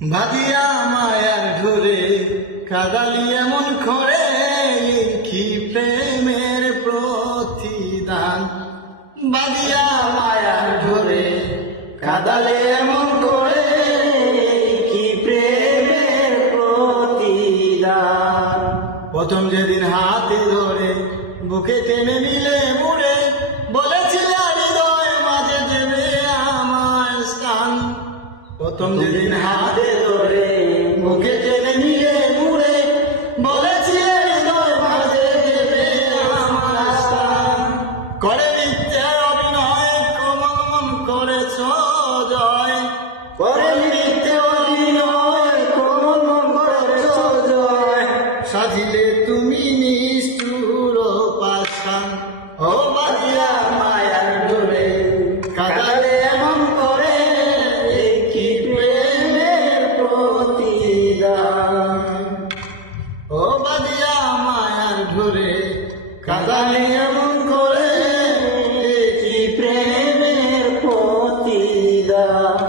বাদিয়া মায়ার ঘুরে কাদালি এমন করে, কি প্রেমের প্রতিদান। বাদিয়া মায়ার ঘুরে কাদালে এমন করে, কি প্রেমের প্রতিদান। প্রথম যেদিন হাতে ধরে বুকে টেনে নিলে মুড়ে, বলেছিলে হৃদয় মাঝে দেবে আমার স্থান। প্রথম যেদিন হাতে ধরে বুকে টেনে নিলে মুড়ে, বলেছিলে হৃদয় মাঝে দেবে আমার স্থান। করে মিথ্যে অভিনয় কমন করেছ জয়, করে মিথ্যে অভিনয় কমন করেছ জয়। সাজিলে তুমি নিষ্ঠুর পাষাণ, ও বাদিয়া মায়ার ডোরে কাদালে এমন করে, কি প্রেমের প্রতিদান। ও বাদিয়া মায়ার ডোরে কাদালে এমন করে, কি প্রেমের প্রতিদান।